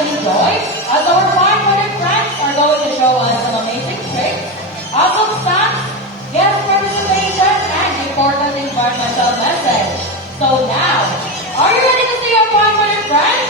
and enjoy as our fine-hearted friends are going to show us some amazing tricks, awesome stunts, guest participation, and important environmental message. So now, are you ready to see our fine-hearted friends?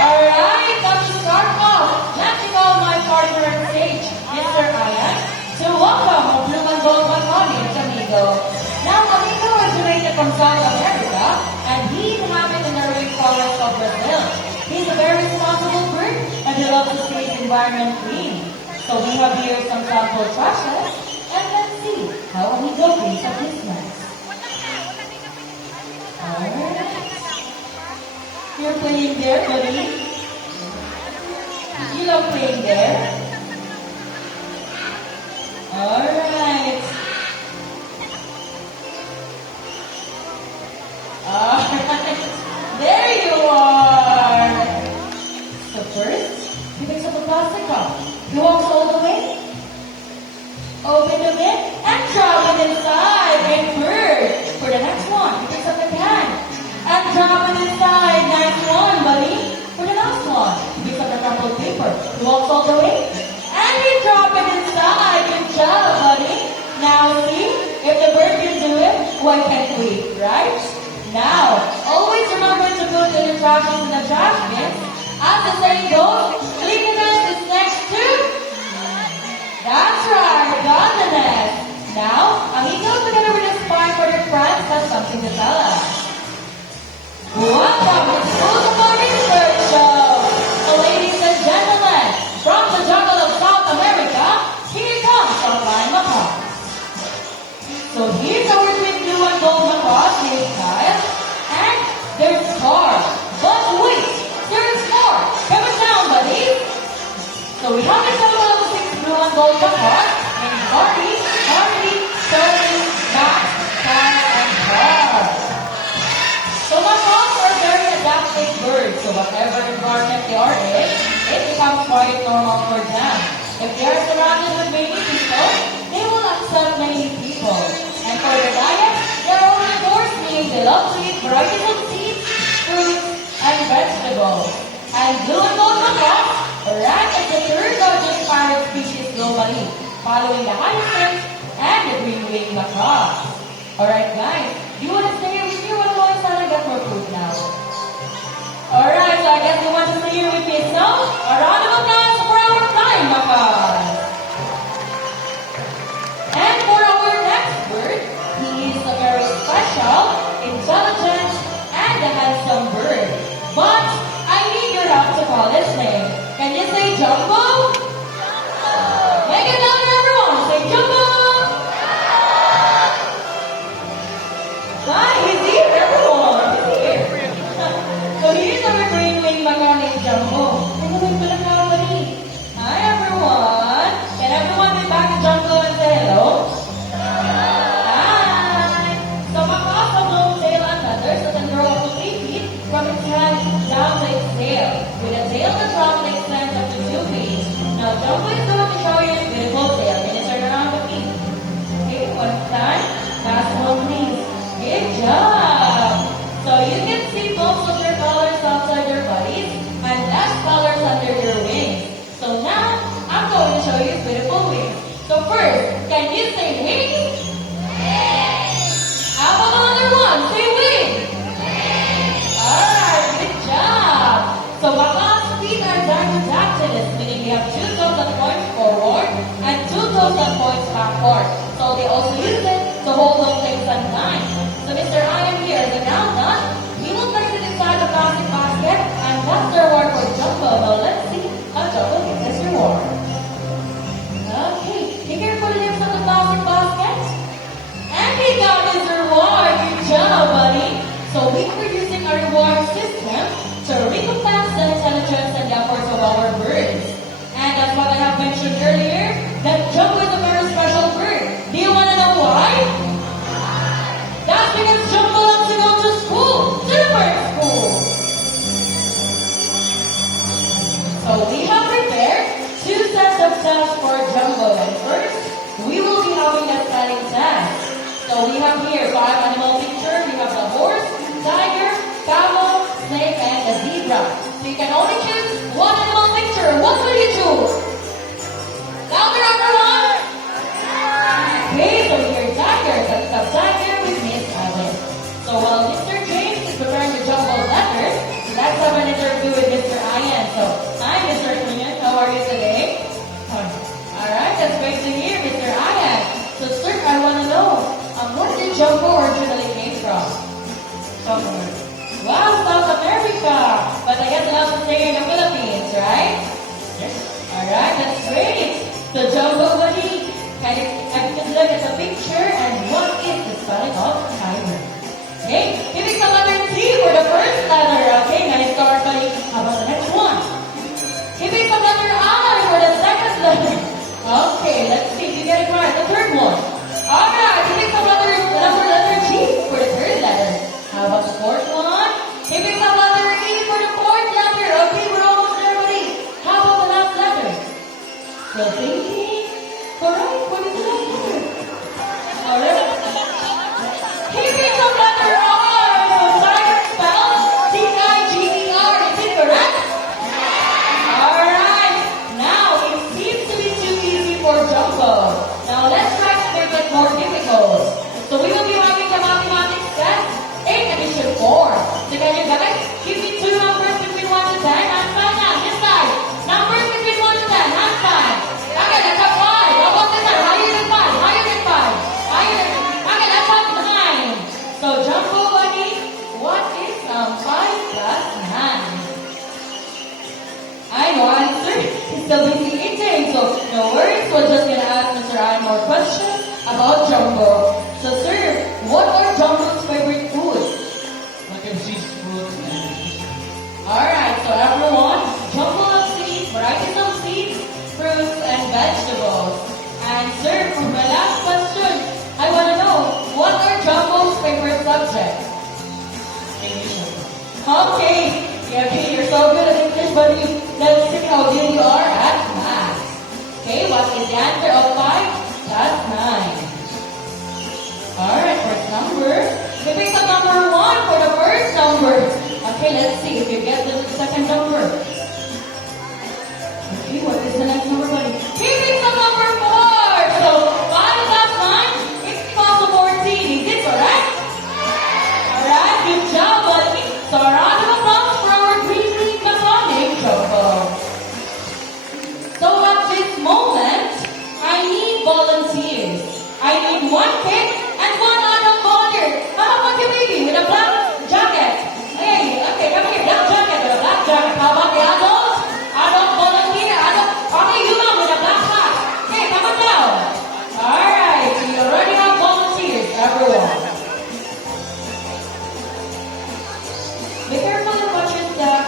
Alright, let's start off. Let me call my partner on stage, Mr. Ian, to welcome our Blue and Gold Colleague, Amigo. Now, Amigo originated from South America, and he inhabits in the rainforest of Brazil. He's a very responsible bird, and he loves to see his environment clean. So we have here some sample trashes, and let's see how Amigo cleans up his mess. Alright. You're playing there, buddy? You love playing there? Alright. Alright. There you are. So first, he picks up a plastic cup. He walks all the way, open the lid, and drop it inside. And bird. For the next one, he picks up the can and drop it inside. Nice one, buddy. For the last one, he picks up the crumpled paper. He walks all the way, and he drop it inside. Good job, buddy. Now see, if the bird can do it, why can't we, right? Now, always remember to put the trash in the trash bin. As the saying goes, cleanliness is next to... That's right, godliness. Now, Amigo together with his fine-hearted friends has something to tell us. Welcome to School for Research Show. So ladies and gentlemen, from the jungle of South America, here comes our flying macaws. So here's our twin blue and gold macaws named Kyle, and there's Scar. But wait, there's more. Come on down, buddy. So we have a total of 6 blue and gold macaws named Barbie, Harley, Charlie, Max, Kyle, and Carl. So macaws are very adaptive birds, so whatever environment they are in, it becomes quite normal for them. If they are surrounded with many people, they will accept many people. And for their diet, they are omnivores, meaning they love to eat varieties of seeds, fruits, and vegetables. And blue and gold macaws rank as the third largest parrot species globally, following the hyacinth and the green-winged macaws. Alright guys, you want to stay here with me or otherwise I get more food now? Alright, so I guess you want to stay here with me, so a round of applause for our flying macaws. And for our next bird, he is a very special, intelligent, and a handsome bird. But I need your help to call his name. Can you say Jumbo? Make it louder, everyone. Say Jumbo. Hi, he's here, everyone. He's here. So here's our green-winged macaw named Jumbo. Ano ba yung palakabali? Hi, everyone. Can everyone be back to Jumbo and say hello? Hi. So macaws have long tail and feathers that can grow up to 3 feet from its head down to its tail, with a tail that roughly extends up to 2 feet. Now Jumbo is going to show you his beautiful tail. Can you turn around with me? Okay, one time. Last one, please. Good job! So you can see most of your colors outside your bodies and less colors under your wings. So now, I'm going to show you his beautiful wings. So first, can you say wings? How about another one? Say wings! Alright, good job! So macaws' feet are dactylous, meaning they have 2 toes that point forward and 2 toes that point backward. So they also use it to hold on things and line. So Mr. I am here, the now done. We will place it inside the plastic basket, and that's the reward for Jumbo. Now let's see how Jumbo gets his reward. Okay, he carefully lifts up the plastic basket, and he got his reward. Good job, buddy. So we are using a reward system to recompense the intelligence and efforts of our birds. And as what I have mentioned earlier, that Jumbo is a very special bird. Do you want to know why? That's because Jumbo loves to go to school, to the bird school. So we have prepared 2 sets of tests for Jumbo. And first, we will be having a spelling test. So we have here 5 animal pictures. We have the horse, tiger, camel, snake, and the zebra. So you can only choose one animal picture. What will you choose? Louder, everyone! Okay, so here's Tiger. Let's have Tiger with Miss Alice. So while Mr. James is preparing the jumbled letters, let's have an interview with Mr. Ian. So, hi Mr. Ian, how are you today? Alright, that's great to hear, Mr. Ian. So sir, I want to know, where did Jumbo originally came from? Somewhere. Wow, South America! But I guess allowed to stay in the Philippines, right? Yes. Alright, that's great. So Jumbo buddy, can you look at the picture and what is the spelling of tiger? Okay, giving some letter T for the first letter. Okay, nice start buddy. How about the next one? Giving some letter I for the second letter. Okay, let's see if you get it right. The third one. Alright, giving some letter G for the third letter. How about the fourth one? Giving some letter E for the fourth letter. Okay, we're almost there buddy. How about the last letter? Still thinking? Alright, what is the last letter? Alright. Giving some letter R. So tiger spelled Tiger. Is it correct? Alright. Now, it seems to be too easy for Jumbo. Now, let's try to make it more difficult. So, we will be having the mathematics test in edition 4. So, can you guys give me two numbers between 1 to 10? Hands fine now. This side. Numbers between 1 to 10. Hands fine. Okay, let's have 5. How about this side? Higher than 5. Higher than 5. Higher than... Okay, let's have 9. So, Jumbo buddy, what is 5 plus 9? I know answer. He's still busy eating, so no worries. We're just gonna ask Mr. Ryan more questions about Jumbo. So, sir, what are Jumbo's favorite foods? Mac and cheese, fruits, and Alright, so everyone, Jumbo loves to eat varieties of seeds, fruits, and vegetables. And sir, for my last question, I want to know, what are Jumbo's favorite subjects? English. Okay, okay, you're so good at English, buddy. Let's see how good you are at math. Okay, what is the answer of 5 plus 9? Alright, first number. You pick up number 1 for the first number. Okay, let's see if you get the second number. Okay, what is the next number, buddy? He picks up number 4. So, 5 plus 9 is equal to 14. Is it correct? Alright, good job, buddy. So, a round of applause for our dreamy Catholic Jumbo. So, at this moment, I need volunteers. I need 1 kid and 1 adult volunteer. How about you, baby, with a black jacket? Okay, come here, black jacket with a black jacket. How about the adult? Adult volunteer, adult. Okay, you mom with a black hat. Okay, come on down. Alright, so you already have volunteers, everyone. Be careful and watch your step.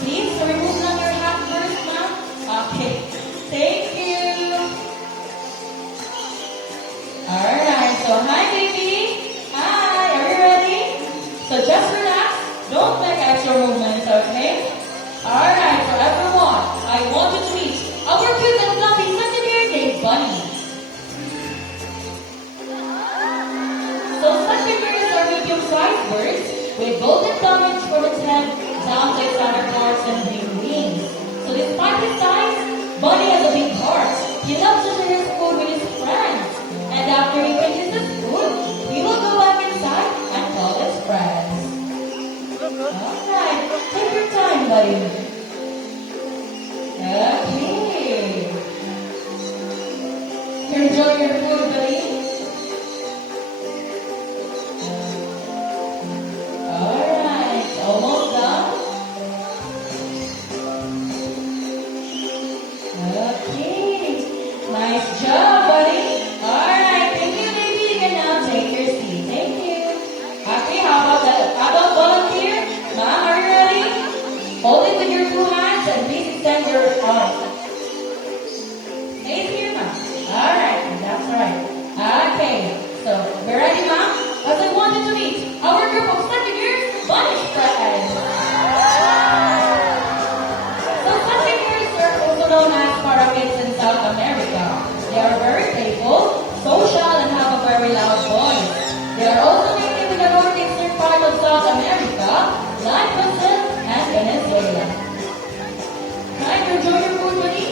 Please remove down your hat first, ma'am. Okay, thank you. Alright, so hi baby. Hi, are you ready? So just relax, don't make extra movements, okay? Alright, so everyone, I want you to meet our cute and fluffy second year named Bunny. So second years are medium-sized birds with golden plumage from its head down to its outer parts and green wings. So despite his size, Bunny has a big heart. He loves to share his food with his friends. And after he finishes his food, he will go back inside and call his friends. Alright, take your time, buddy. Okay. Enjoy your food, buddy. Alright, almost done. Okay, nice job, buddy. Alright, thank you, baby. You can now take your seat. Thank you. Okay, how about the adult volunteer? Ma'am, are you ready? Hold it with your 2 hands and please extend your arm. Stay here, ma'am. Alright, that's right. Okay, so we're ready, ma'am? As I wanted to meet our group of second years, Bunny friends. So second years are also known as orchids in South America. They are very playful, social, and have a very loud voice. They are also native in the northeastern part of South America, like Brazil and Venezuela. Right, you enjoy your food, buddy?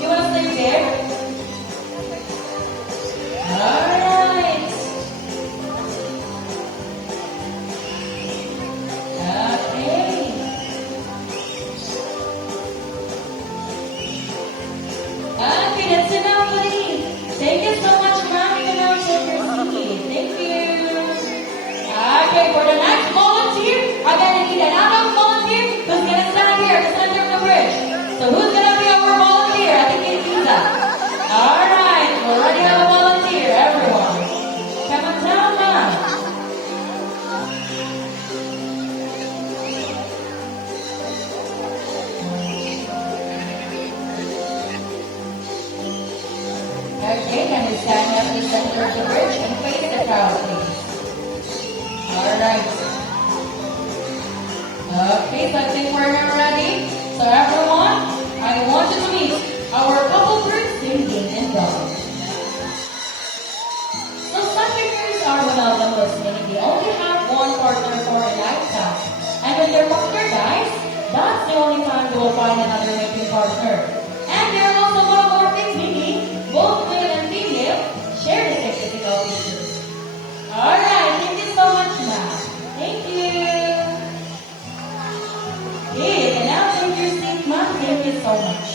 You want to stay there? Alright. Okay. Okay, that's enough, buddy. Thank you so much, ma'am. You can now take your seat. Thank you. Okay, for the next volunteer, I'm gonna need another volunteer who's gonna stand here at the center of the bridge. So who's gonna be our volunteer? I think it's Lisa. Alright, we already have a volunteer, everyone. Come on down, ma'am. Okay, can you stand up in the center of the bridge and face the crowd, please? Alright. Okay, so I think we're now ready. So everyone, I want you to meet our couple birds singing and dancing. So some figures are monogamous, meaning they only have one partner for a lifetime. And when their partner dies, that's the only time they will find another mating partner. And there are also monomorphic, meaning both male and female share the same physical features. Alright, thank you so much, ma'am. Thank you. Okay, you can now take your seat, ma'am. Thank you so much.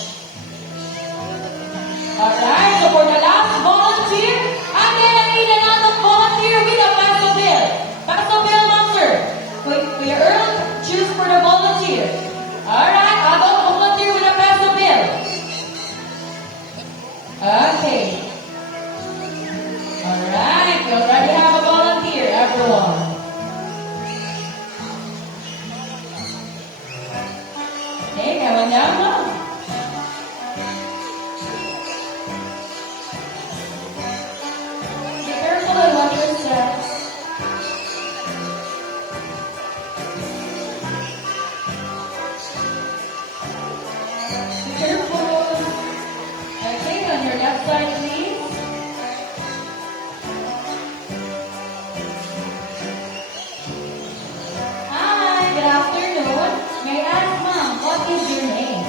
Alright, so for the last volunteer, I'm gonna need another volunteer with a peso bill. Peso bill monster. We earl choose for the volunteer. Alright, I got a volunteer with a peso bill. Okay. Alright, we already have a volunteer, everyone. Okay, going down low. Be careful and watch your steps. Be careful. Okay, on your left side, please. Hi, good afternoon. May I ask, ma'am, what is your name?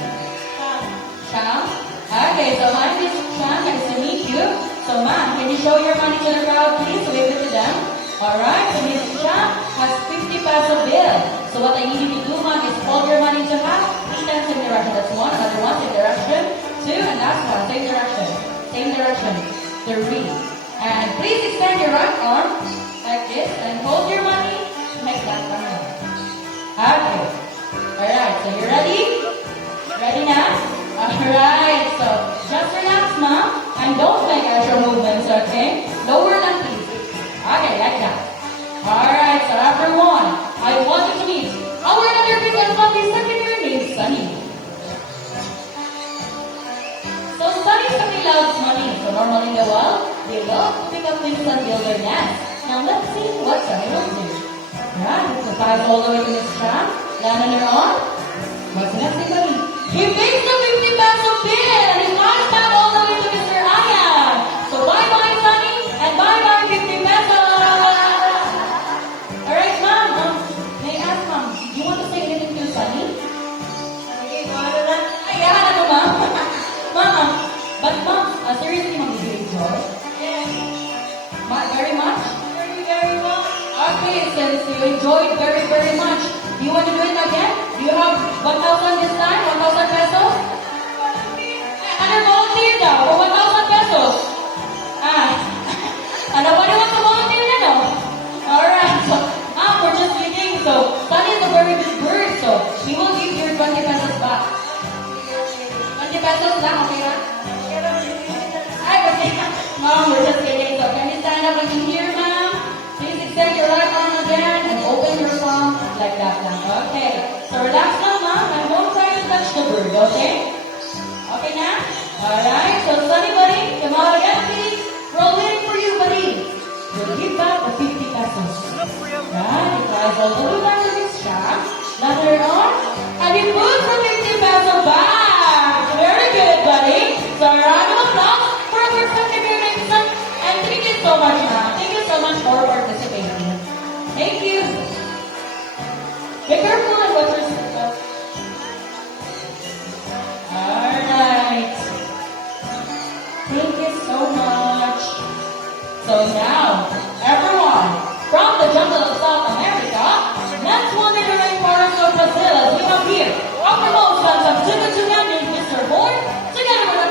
Sham. Okay, so my name is Sham. Nice to meet you. So, ma'am, can you show your money to the crowd, please? Wave it to them. Alright, so Miss Sham has 50 peso bill. So what I need you to do, ma'am, is fold your money into half. 3 times same direction. That's one. Another one, same direction. 2, and last one, same direction. Same direction. 3. And please extend your right arm like this and hold your money like that. Okay. Alright, so you ready? Ready now? Alright, so just relax, ma'am, and don't make extra movements, okay? Lower lang, please. Okay, like that. Alright, so everyone, I want you to meet our another big and lovely secretary named Sunny. So Sunny simply loves money, so normally in the wild, they love to pick up things and build their nest. Now let's see what Sunny will do. Alright, so flies all the way to Miss Sham, land on her arm. What's the next thing, buddy? He makes the 50 peso bill and he flies back all the way to Mr. Ayan. So bye-bye, Sunny, and bye-bye, 50 pesos. Alright, ma'am, may I ask, ma'am, do you want to say anything to Sunny? Okay, ayan, ano, ma'am? Ma'am, but ma'am, seriously, ma'am, did you enjoy? Yes. Very much? Very much. Okay, since you enjoyed very much, do you want to do it again? Do you have 1,000 this time? 1,000 pesos? Another volunteer daw for 1,000 pesos. Nobody wants to volunteer na, no? Alright, so, we're just kidding. So, Sunny is a very good bird, so we will give your 20 pesos back. 20 pesos lang, okay na? Ay, okay. Ma'am, we're just kidding. So, can you stand up again here, ma'am? Please extend your right arm again and open your palm like that now. Okay. So, relax now, ma'am, and don't try to touch the bird, okay? Okay na? Alright, so Sunny, buddy, come out again, please. We're all waiting for you, buddy. We'll give back the 50 pesos. Right, it flies all the way back to this shop. Let her on, and you put the 50 pesos back. Very good, buddy. So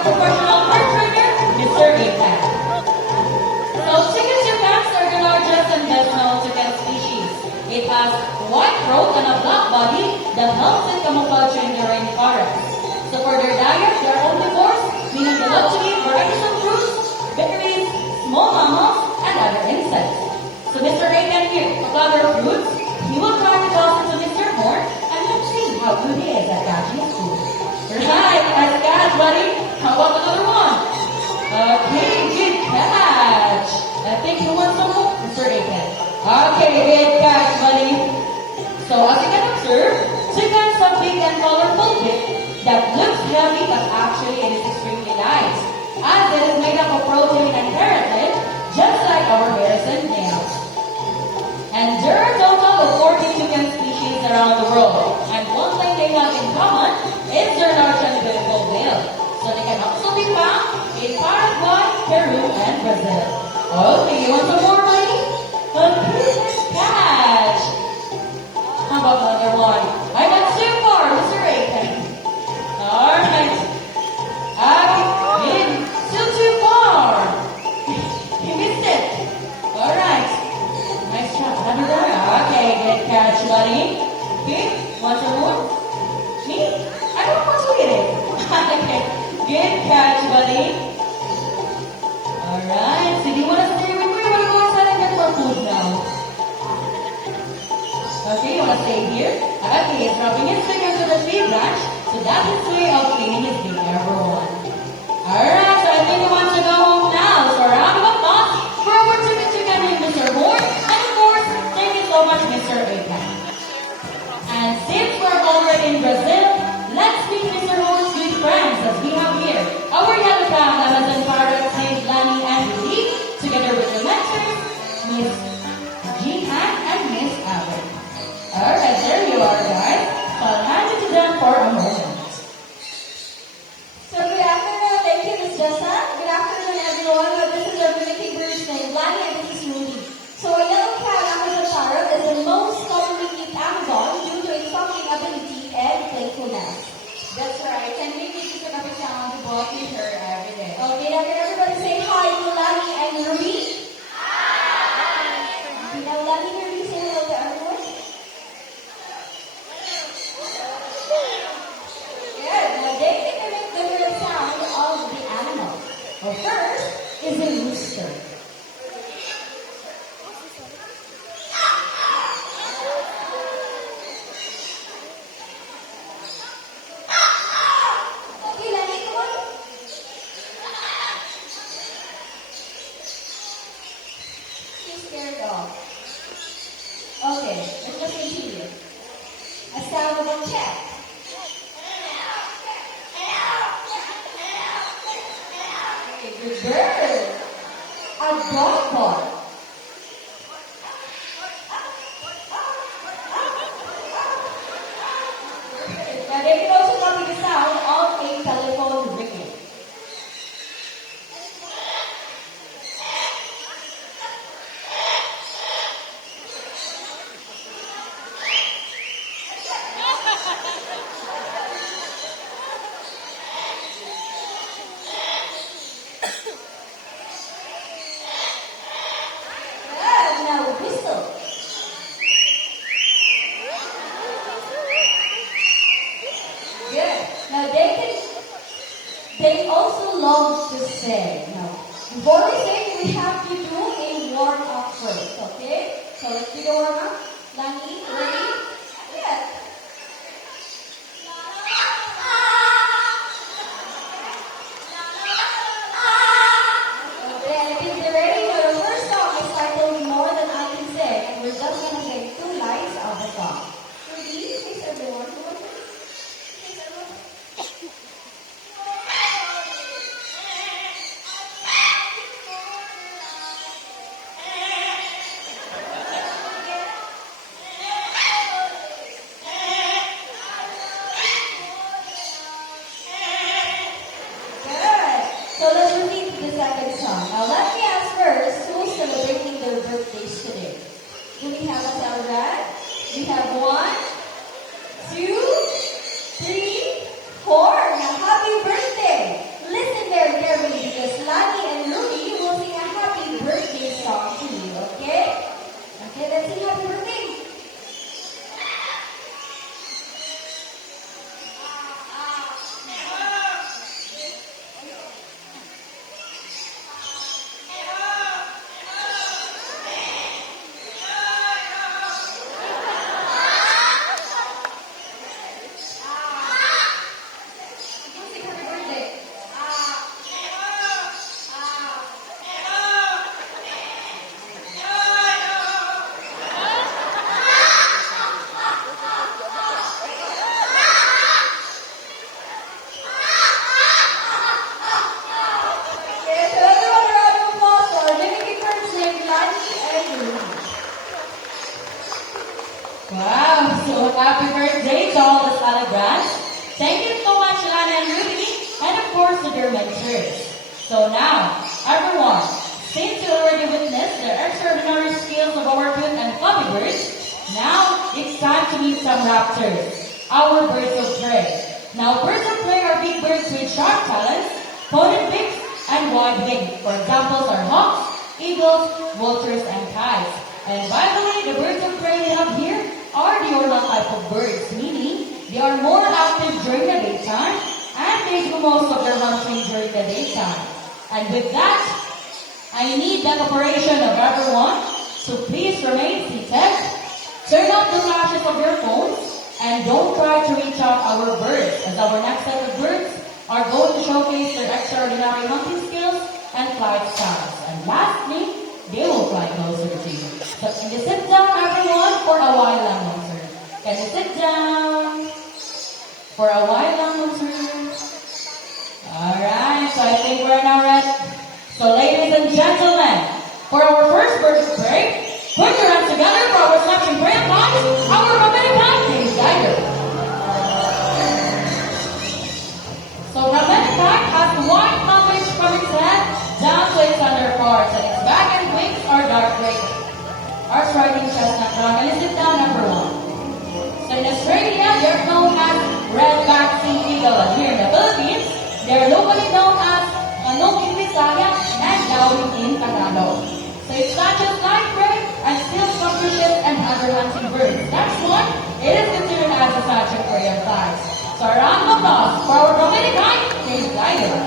professional bird trainer, Mr. Apex. So chicken toucans are the largest and best known toucan species. It has white throat and a black body that helps it camouflage in the rainforest. So for their diet, they are omnivores, meaning they love to eat varieties of fruits, berries, small mammals, and other insects. So Mr. Apex here, to gather fruits, he will try to toss it to Mr. Horn, and let's see how good he is at catching his food. Right, nice catch, buddy. How about another one? Okay, good catch. I think you want some more, Mr. Aiken. Okay, good catch, buddy. So as you can observe, chickens have big and colorful beak that looks heavy but actually it is extremely light, as it is made up of protein and keratin, just like our hairs and nails. And there are a total of 40 toucan species around the world. And one thing they have in common is their large and beautiful bill. So they can also be found in Paraguay, Peru, and Brazil. Okay, you want some more, buddy? Okay, nice catch. How about another one? I got two more, Mr. Aiken. Alright. Still too far. You missed it. Alright. Nice job. Another one. Okay, good catch, buddy. Okay, want some more? Me? I don't want to eat it. Okay, good catch, buddy. Alright, so do you want to stay with me or you want to go inside and get more food now? Okay, you want to stay here? Okay, he's rubbing his finger to the tree branch, so that's his way of cleaning his beak, everyone. Alright, so I think he wants to go home now. So a round of applause for our chicken named Mr. Horn, and of course, thank you so much, Mr. Aiken. And since we're already in Brazil, let's meet Mr. Horn's good friends as we have here our yellow crowned Amazon parrots named Lani and Rudy, together with the mentors, Miss Jehan and Miss Abbott. Alright, there you are, guys. So I'll hand it to them for a moment. So good afternoon, thank you, Ms. Jessa. Good afternoon, everyone. Well, this is our beauty birds named Lani and this is Rudy. So a yellow-crowned Amazon parrot is the most commonly kept Amazon due to its talking ability and playfulness. That's right, and we need to pick up a sound to walk with her every day. Okay, now can everybody say hi to Lani and Rudy? Okay, now Lani and Rudy, say hello to everyone. Good. Now they can make the weird sound of the animal. Well, first is a rooster. Okay, Lani, come on. She's scared dog. Okay, let's just continue. A sound of a cat. Okay, good bird. A dog bark. Perfect. Now they can also copy the sound of a telephone ringing. Good. Now whistle. Good. Now they also love to sing. Now, before we sing, we have to do a warm up first, okay? So let's do the warm up. Lani, ready? Yeah. Okay, and if you're ready, now the first song is titled More Than I Can Say, and we're just gonna sing 2 lines of the song. Ready? Please, everyone. Please, everyone. Good. So let's repeat the second song. Now let me ask first, who's celebrating their birthdays today? Do we have a celebrant? We have 1, 2, 3, 4. Now happy birthday! Listen happy birthday to all the celebrants. Thank you so much, Lana and Ruby, and of course to their mentors. So now, everyone, since you already witnessed the extraordinary skills of our cute and fluffy birds, now it's time to meet some raptors, our birds of prey. Now, birds of prey are big birds with sharp talons, pointed beaks, and wide wings. For examples are hawks, eagles, vultures, and kites. And by the way, the birds of prey we have here are the diurnal type of birds, meaning they are more active during the daytime and they do most of their hunting during the daytime. And with that, I need the cooperation of everyone, so please remain seated, turn off the flashes of your phones, and don't try to reach out our birds, as our next set of birds are going to showcase their extraordinary hunting skills and flight styles. And lastly, they will fly closer to you. So can you sit down, everyone, for a while lang, sir? Can you sit down for a while lang, sir? Alright, so I think we're now ready. So ladies and gentlemen, for our first bird of prey, put your hands together for our selection prayer box, our Dominican King Tiger. So Dominican has white coverage from its head down to its underparts, and its back and wings are dark gray. Our striking chestnut brown, and sit down, number one. So in Australia, they're known as red-backed sea eagle, and here in the Philippines, they're locally known as Manok in Bisaya and Gawin in Tagalog. So it catches night prey and still fishes and other hunting birds. Next one, it is considered as a snatching prey of flies. So a round of applause for our Dominican King Tiger.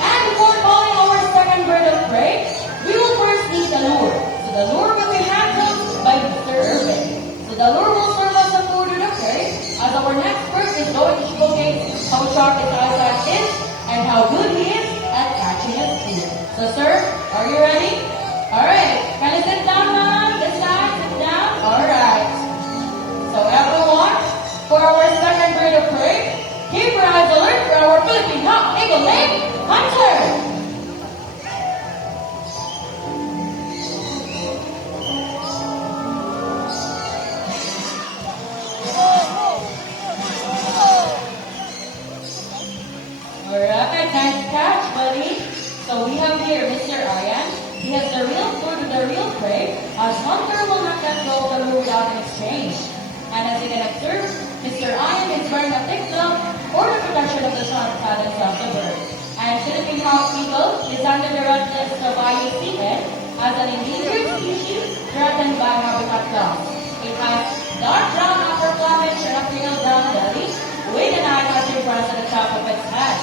And before calling our second bird of prey, we will first need the lure. So the lure will be handled by Mr. Irvin. So the lure will serve as a food to the prey, as our next bird is going to showcase how sharp his eyesight is and how good he is at catching his food. So sir, are you ready? Alright, can you sit down, man? This time, sit down. Alright. So everyone, for our second bird of prey, keep your eyes alert for our Philippine hawk eagle named Hunter. Alright, nice catch, buddy. So we have here Mr. Aryan. He has the real food with the real prey, as Hunter will not let go of the lure without an exchange. And as you can observe, Mr. Aryan is wearing a thick glove for the protection of the sharp talons of the bird. And Philippine hawk eagle is under the red list of IUCN as an endangered species threatened by habitat loss. It has dark brown upper plumage and a pale brown belly with an eye catching crest at the top of its head.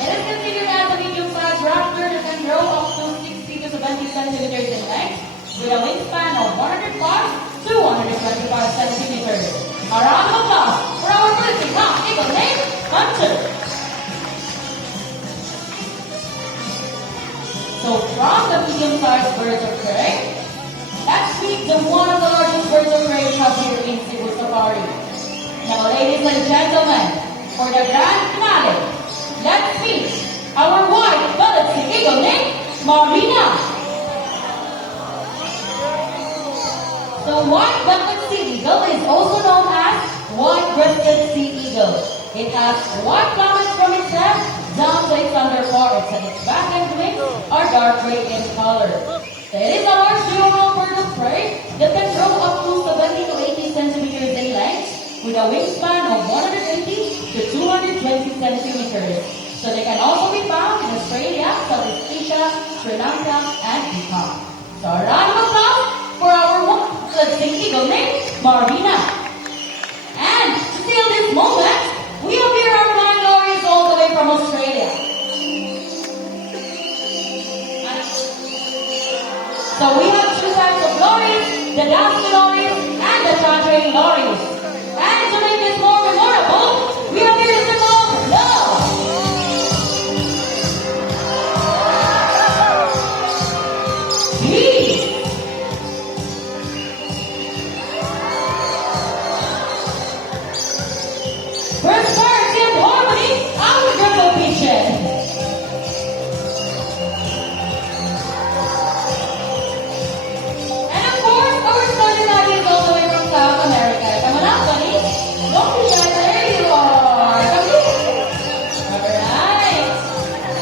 It is considered as a medium-sized raptor that can grow up to 60 to 70 centimeters in length with a wingspan of 105 to 125 centimeters. A round of applause for our Philippine hawk eagle named Hunter. So from the medium-sized birds of prey, let's meet one of the largest birds of prey we have here in Cebu Safari. Now ladies and gentlemen, for the grand finale, let's meet our white-bellied sea eagle named Marina. The white-bellied sea eagle is also known as white-breasted sea eagle. It has white plumage from its head down to its underparts, and its back and wings are dark gray in color. It is a large diurnal bird of prey that can grow up to 70 to 80 centimeters in length with a wingspan of 180 to 220 centimeters. So they can also be found in Australia, Southeast Asia, Sri Lanka, and Nepal. So a round of applause for our one-bellied eagle named Marina. And to seal this moment, we have here our flying lorries all the way from Australia. So we have two types of lorries, the dancing lorries and the chattering lorries. And to make this more memorable, we have here the symbol love. Peace. Prosperity and harmony, our triple vision. And of course, our study lab is all the way from South America. Come on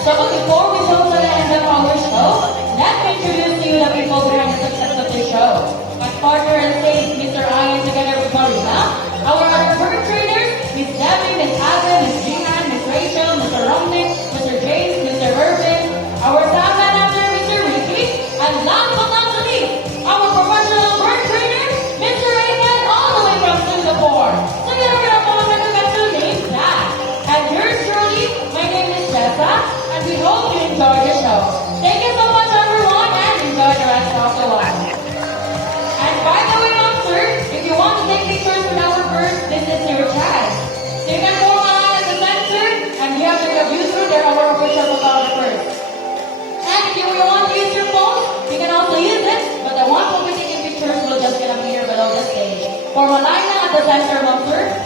So before we go to the end of our show, let me introduce to you the people behind the success of the show. My partner and stage, Mr. Ian, together with Marina. Our other bird trainers, Miss Debbie, Miss Adam, Miss Jehan, Miss Rachel, Mr. Romnick, Mr. James, Mr. Irvin. Our staff manager, Mr. Ricky. And last but not the least, our professional bird trainer, Mr. Aiken, all the way from Singapore. Together with our phone to get to name that. And yours truly, my name is Jessa, and we hope you enjoy the show. Thank you so much, everyone, and enjoy the rest of the live. And by the way, sir, if you want to take pictures with our birds, this is your chance. So you can form a line at the center, and you have to get used to there our official photographers. And if you want to use your phone, you can also use it, but the ones who will be taking pictures will just gonna be here below the stage. Form a line at the center, sir.